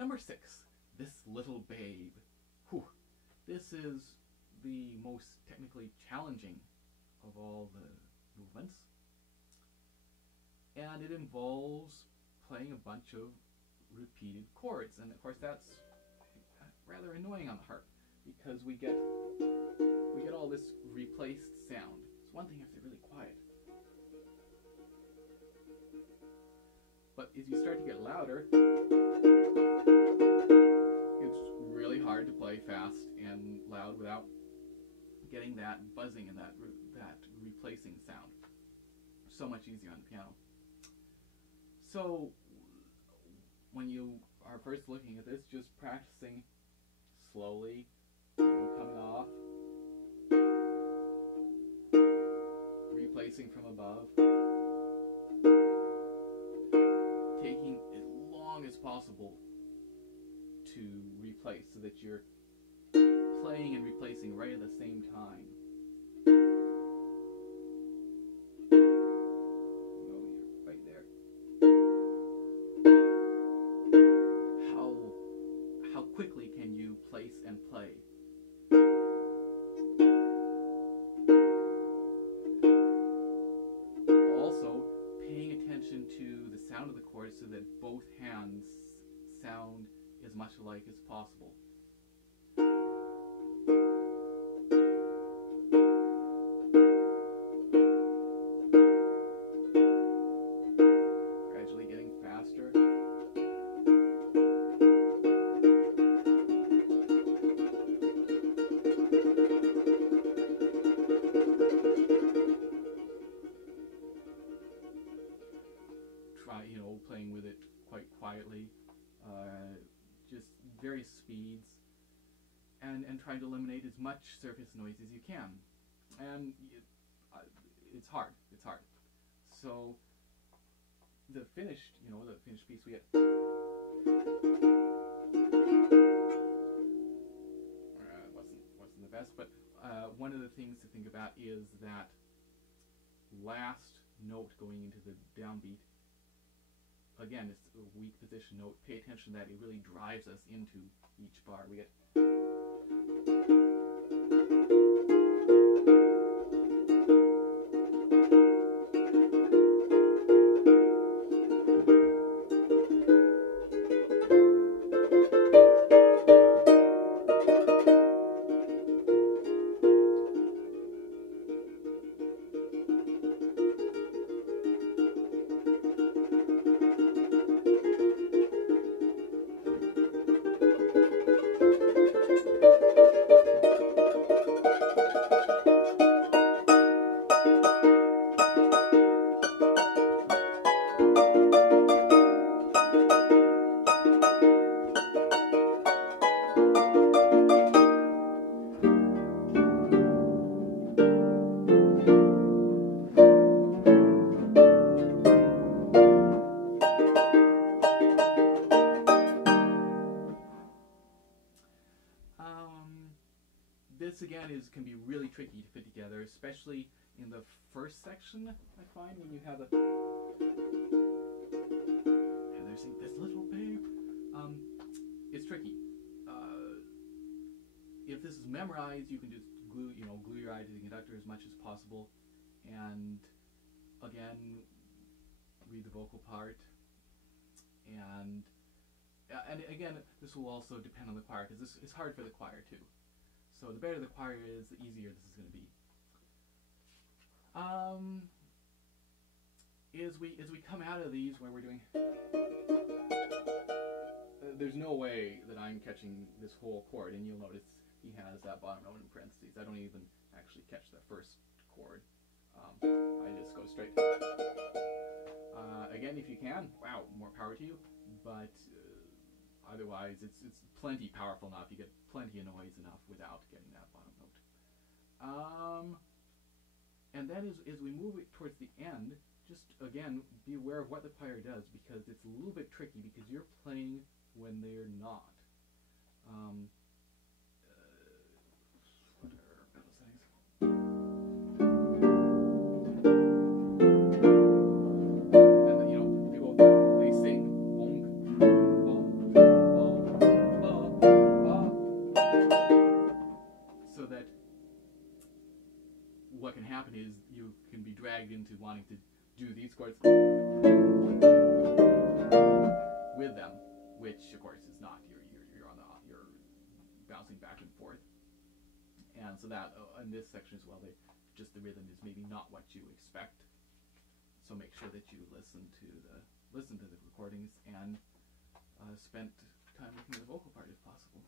Number 6, This Little Babe. Whew. This is the most technically challenging of all the movements. And it involves playing a bunch of repeated chords. And of course that's rather annoying on the harp, because we get all this replaced sound. It's one thing if they're really quiet. But as you start to get louder, it's really hard to play fast and loud without getting that buzzing and that replacing sound. So much easier on the piano. So when you are first looking at this, just practicing slowly, coming off, replacing from above, taking as long as possible to replace so that you're playing and replacing right at the same time. You're right there. How quickly can you place and play? Also, paying attention to the sound of the chords so that both hands sound as much alike as possible. Gradually getting faster. Try, playing with it quite quietly. Just various speeds, and trying to eliminate as much surface noise as you can. And it's hard. So the finished piece we get wasn't the best, but one of the things to think about is that last note going into the downbeat. Again, it's a weak position note. Pay attention that it really drives us into each bar. We get this again can be really tricky to put together, especially in the first section. I find when you have and they're saying this little babe, it's tricky. If this is memorized, you can just glue your eye to the conductor as much as possible, and again read the vocal part, and again this will also depend on the choir, because this is hard for the choir too. So the better the choir is, the easier this is going to be. As we come out of these where we're doing, there's no way that I'm catching this whole chord, and you'll notice he has that bottom note in parentheses. I don't even actually catch the first chord. I just go straight. Again, if you can, wow, more power to you. But otherwise, it's plenty powerful enough. You get plenty of noise enough without getting that bottom note. And then as we move it towards the end, just again be aware of what the choir does, because it's a little bit tricky because you're playing when they're not. What are pedal settings? And then, people, they sing bonk, bonk, bonk. happen is you can be dragged into wanting to do these chords with them, which of course is not. You're bouncing back and forth, and so that in this section as well, just the rhythm is maybe not what you expect. So make sure that you listen to the recordings and spend time looking at the vocal part if possible.